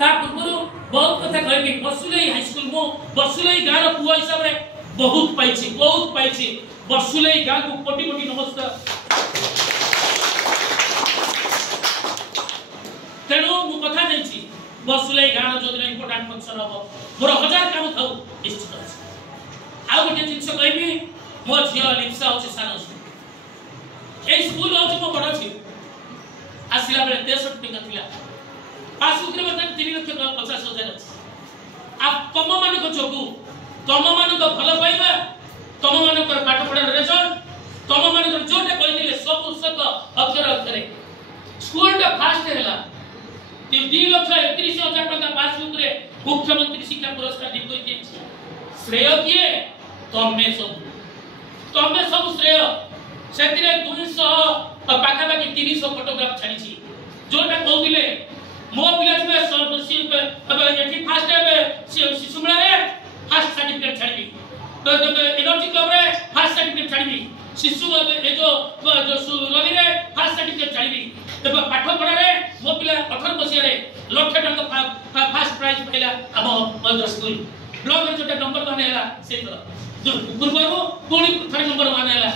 ता पूर्व बहुत कथा कहबी बसुलई हाई स्कूल मो बसुलई गाँव पुआ हिसाब रे बहुत पाइछि बसुलई गाँव को कोटि कोटि नमस्कार। तेणु मु कथा देछि बसुलई गाँव जो दिन इंपोर्टेंट फंक्शन हम मोर 1000 काम थाउ निश्चित अछि। आ गोटे जिंस कहबी मो झियो लिप्सा होछि सानो ए स्कूल होछि मो बड़ छी आसिला बेले 63 टका थिला पासबुक रे बर्तन 3,50,000 अछि। आ तम मान को जोगु तम मान को भल पाइबा तम मान को पाठ पढ़ा रिजल्ट तम मान को जोटे कहले सब शब्द अक्षर अक्षरे स्कूल टा फास्ट हैला 2,31,000 टका पासबुक रे मुख्यमंत्री शिक्षा पुरस्कार दी कोइ श्रेय किए तमे सब श्रेय सेतिरे 200 पाखा बाकी 300 फोटोग्राफ छाड़ी जोटा कहउले मो पिला छबे एठी फास्ट है शिशु मेला रे फास्ट सर्टिफिकेट छाड़ी तो एनर्जी क्लब रे फास्ट सर्टिफिकेट छाड़ी शिशु ए जो रवि रे फास्ट सर्टिफिकेट छाड़ी तो पाठ पढ़ा रे मो पिला 18 वर्ष रे लाख टका फास्ट प्राइज पाइला हम मंदर स्कूल ब्लॉक रे जोटा नंबर 1 हैला से जो पूर्वरु कोणी थरे नंबर 1 हैला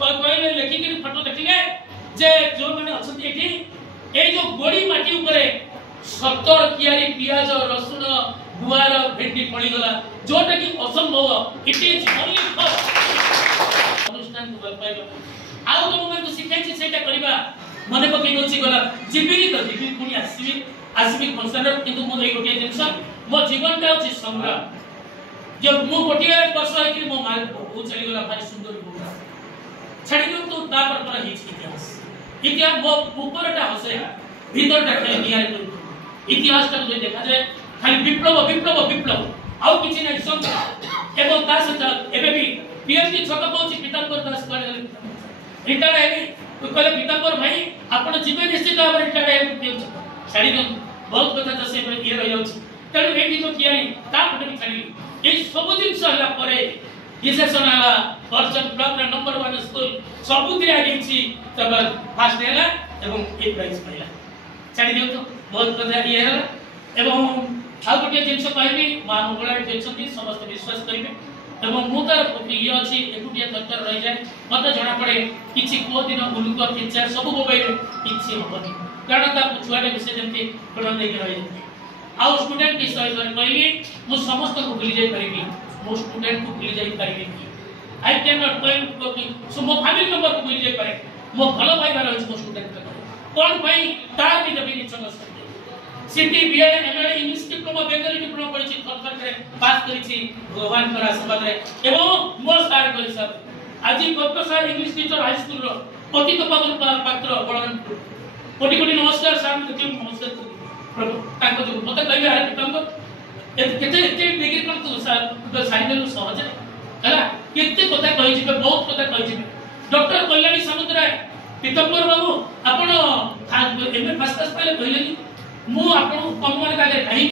कहले लेखि के फोटो देखिले जे जो माने अछंती एठी ए जो गोड़ी माटी ऊपर 70 कियारी पियाज रसुन गुआर भेंडी पड़ी गला जोटा कि असंभव इट इज ओनली फॉर अनुष्ठान को पाइबा आउ तो मन को सिखाइ छी सेटा करबा मने पकई होची गला जीवी पुनी आसीबी फंक्शन किंतु मो एई गोटे जिंस मो जीवन का होची संग्राम जब मो गोटे वर्ष है कि मो मार को चली गला भारी सुंदर बोला छाड़ी तो तापर पर इतिहास मो ऊपरटा हसे भीतरटा खाली नियारे कर इतिहास ता जो देखा जाए खाली विप्लव आउ किछि नै संग एवं ता सहित एबे भी पीएचडी छक पहुंची पीतांबर दास कहले रिटायर्ड है तो कहले पीतांबर भाई आपण जीवन निश्चित भाव रिटायर्ड है छाड़ी बहुत कथा तो से ये रह जाउची तेणु एठी तो कियारी ता पटे भी छाड़ी ए सब जिंस हला परे विशेषण हला वर्जन ब्लॉक रे नंबर 1 स्कूल सबुतिर आगे छी तब फास्ट हैला एवं ए प्राइज पाइला छाड़ी दियो तो बहुत कथा ये हला एवं आ गोटे जिंस कहबी मा मंगला टेंशन समस्त विश्वास करिवे एवं मु तार ये अछि एकुटिया तत्तर रह जाय मते जणा पड़े किछि को दिन उलुक टीचर सब मोबाइल किछि होबनी कारण ता छुआटे विषय जेंति पढ़न दे के रह जाय आ स्टूडेंट की सही करे कहली मु समस्त को भूली जाय परिबी मु स्टूडेंट को भूली जाय परिबी आई कैन नॉट पॉइंट सो मो फैमिली मेंबर को भूली जाय पारे मो भलो भाई रहै मो स्टूडेंट का कोन भाई तार भी जबी निचन city BEd MEd English diploma Bengali diploma पढ़ी थरथर करे पास करी भगवान कर आशीर्वाद रे एवं मो सार करी सब आज डॉक्टर सार इंग्लिश टीचर हाई स्कूल रो पतित पावन पात्र बळवंतपुर कोटि कोटि नमस्कार सार के नमस्कार प्रभु ताको जो मते कहबे आरे पितांबर केते केते डिग्री पर तू सार तो साइडल सहज हला केते कथा कहि जिबे बहुत कथा कहि जिबे डॉक्टर कल्याणी समुद्राय पितांबर बाबू आपण एमए फर्स्ट क्लास पहले कहलेनी मु आपण कम माने कागे